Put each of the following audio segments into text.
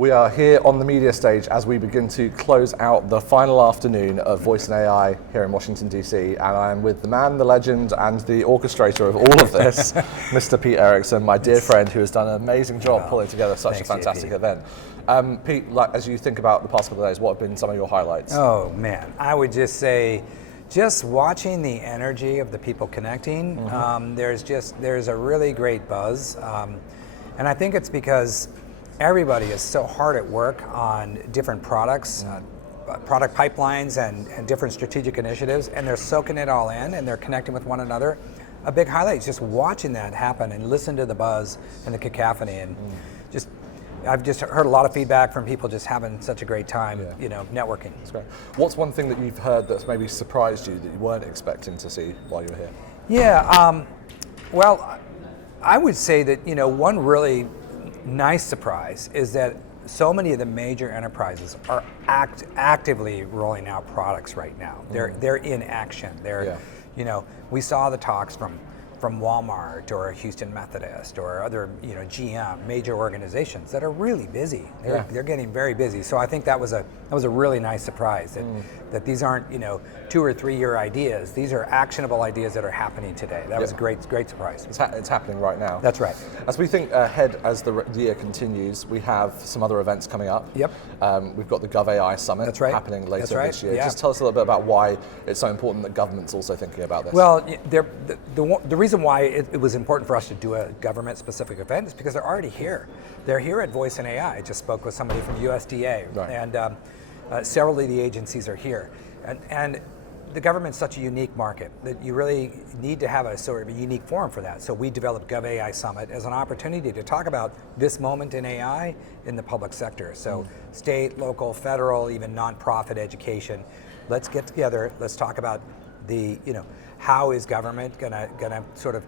We are here on the media stage as we begin to close out the final afternoon of Voice and AI here in Washington, DC. And I am with the man, the legend, and the orchestrator of all of this, Mr. Pete Erickson, my dear friend, who has done an amazing job pulling together such a fantastic event. Pete, as you think about the past couple of days, what have been some of your highlights? Oh man, I would just say, just watching the energy of the people connecting, there's a really great buzz. And I think it's because everybody is so hard at work on different products, product pipelines and different strategic initiatives, and they're soaking it all in and they're connecting with one another. A big highlight is just watching that happen and listen to the buzz and the cacophony, and I've just heard a lot of feedback from people just having such a great time, networking. That's great. What's one thing that you've heard that's maybe surprised you that you weren't expecting to see while you were here? Yeah, well, I would say that, one really nice surprise is that so many of the major enterprises are actively rolling out products right now. They're in action. We saw the talks from Walmart or Houston Methodist or other GM major organizations that are really busy. They're getting very busy. So I think that was a really nice surprise that these aren't 2 or 3 year ideas. These are actionable ideas that are happening today. That was a great surprise. It's happening right now. That's right. As we think ahead, as the year continues, we have some other events coming up. Yep. We've got the GovAI Summit happening later this year. Just tell us a little bit about why it's so important that government's also thinking about this. Well, the reason why it was important for us to do a government-specific event is because they're already here. They're here at Voice and AI. I just spoke with somebody from USDA, and several of the agencies are here. And the government's such a unique market that you really need to have a sort of a unique forum for that. So we developed GovAI Summit as an opportunity to talk about this moment in AI in the public sector. So state, local, federal, even nonprofit education. Let's get together. Let's talk about how is government gonna sort of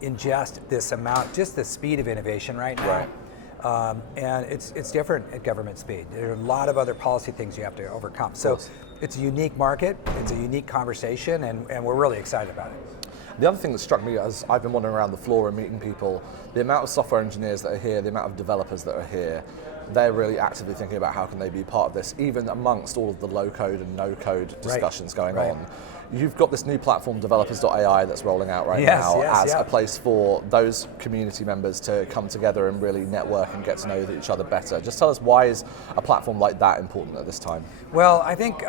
ingest this amount, just the speed of innovation right now. And it's different at government speed. There are a lot of other policy things you have to overcome. So it's a unique market, it's a unique conversation, and we're really excited about it. The other thing that struck me as I've been wandering around the floor and meeting people, the amount of software engineers that are here, the amount of developers that are here, they're really actively thinking about how can they be part of this, even amongst all of the low code and no code discussions going on. You've got this new platform, developers.ai, that's rolling out now as a place for those community members to come together and really network and get to know each other better. Just tell us, why is a platform like that important at this time? Well, I think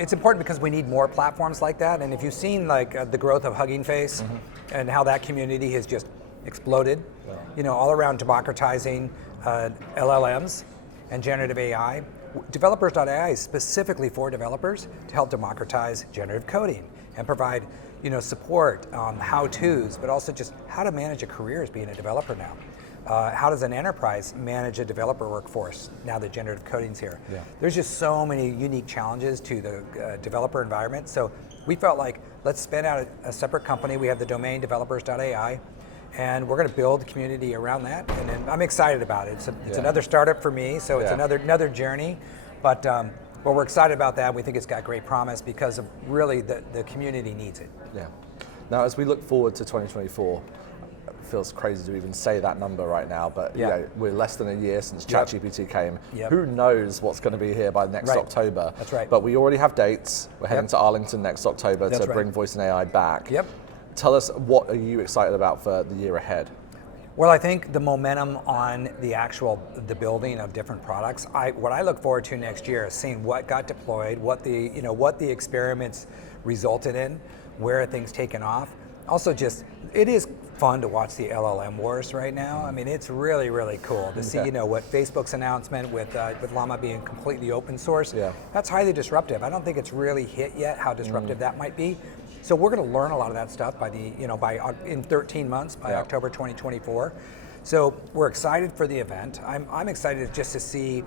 it's important because we need more platforms like that. And if you've seen the growth of Hugging Face and how that community has just exploded, all around democratizing LLMs and generative AI. Developers.ai is specifically for developers to help democratize generative coding and provide support, how-tos, but also just how to manage a career as being a developer now. How does an enterprise manage a developer workforce now that generative coding's here? There's just so many unique challenges to the developer environment. So we felt like, let's spin out a separate company. We have the domain developers.ai. And we're going to build a community around that, and I'm excited about it. It's another startup for me, so it's another journey, but we're excited about that. We think it's got great promise because of really the community needs it. Yeah. Now, as we look forward to 2024, it feels crazy to even say that number right now, but we're less than a year since ChatGPT came. Who knows what's going to be here by next October? That's right. But we already have dates. We're heading to Arlington next October to bring Voice and AI back. Tell us, what are you excited about for the year ahead? Well, I think the momentum on the building of different products. What I look forward to next year is seeing what got deployed, what the experiments resulted in, where are things taken off. Also, it is fun to watch the LLM wars right now. I mean, it's really, really cool to see what Facebook's announcement with Llama being completely open source. That's highly disruptive. I don't think it's really hit yet how disruptive that might be. So we're going to learn a lot of that stuff in 13 months, by October 2024. So we're excited for the event. I'm excited just to see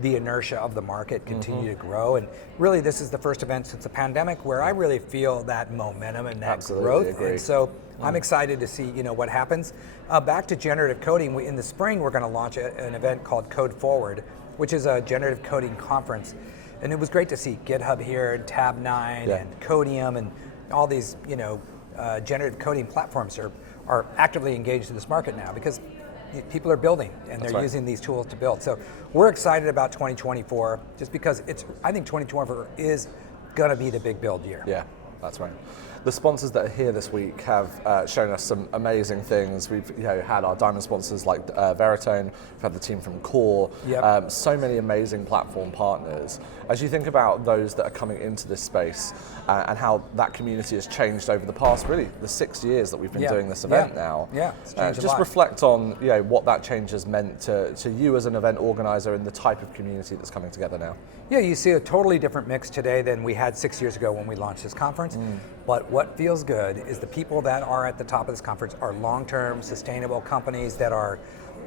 the inertia of the market continue to grow. And really, this is the first event since the pandemic where I really feel that momentum and that growth. And so I'm excited to see what happens. Back to generative coding, in the spring we're going to launch an event called Code Forward, which is a generative coding conference. And it was great to see GitHub here, and Tab9, and Codium, and all these generative coding platforms are actively engaged in this market now, because people are building and they're using these tools to build. So we're excited about 2024 just because I think 2024 is going to be the big build year. Yeah, that's right. The sponsors that are here this week have shown us some amazing things. We've had our diamond sponsors like Veritone, we've had the team from Core, so many amazing platform partners. As you think about those that are coming into this space and how that community has changed over the past, really, the 6 years that we've been doing this event now, it's changed a lot. reflect on what that change has meant to you as an event organizer and the type of community that's coming together now. Yeah, you see a totally different mix today than we had 6 years ago when we launched this conference. But what feels good is the people that are at the top of this conference are long-term, sustainable companies that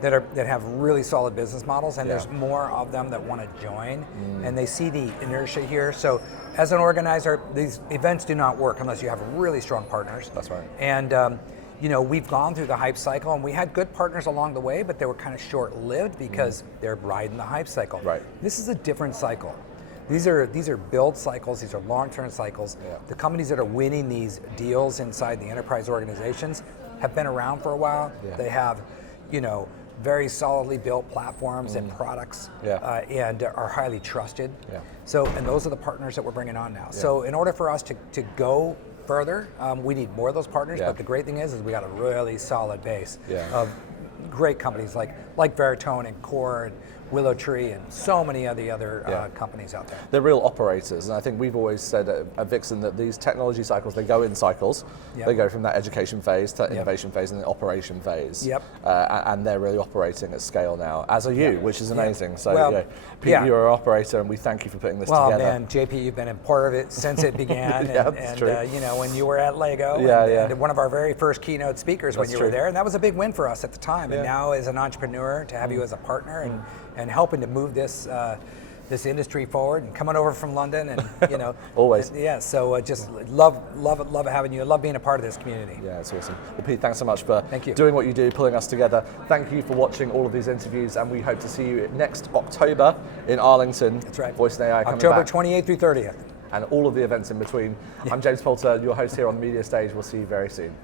have really solid business models, and there's more of them that want to join, and they see the inertia here. So as an organizer, these events do not work unless you have really strong partners. That's right. And we've gone through the hype cycle, and we had good partners along the way, but they were kind of short-lived because they're riding the hype cycle. Right. This is a different cycle. These are build cycles, these are long-term cycles. The companies that are winning these deals inside the enterprise organizations have been around for a while. They have, very solidly built platforms and products and are highly trusted. So, and those are the partners that we're bringing on now. So in order for us to go further, we need more of those partners, but the great thing is we got a really solid base of great companies like Veritone and Core and Willow Tree and so many of the other companies out there. They're real operators, and I think we've always said at Vixen that these technology cycles, they go in cycles. They go from that education phase to innovation phase and the operation phase. And they're really operating at scale now, as are you, which is amazing. So Pete, you're an operator, and we thank you for putting this together. Well, man, JP, you've been a part of it since it began, and when you were at Lego, and one of our very first keynote speakers when you were there, and that was a big win for us at the time. And now as an entrepreneur, to have you as a partner and helping to move this industry forward, and coming over from London, and always. So just love having you. Love being a part of this community. Yeah, it's awesome. Well, Pete, thanks so much for doing what you do, pulling us together. Thank you for watching all of these interviews, and we hope to see you next October in Arlington. That's right. Voice and AI coming October back. 28th through 30th. And all of the events in between. I'm James Poulter, your host here on the Media Stage. We'll see you very soon.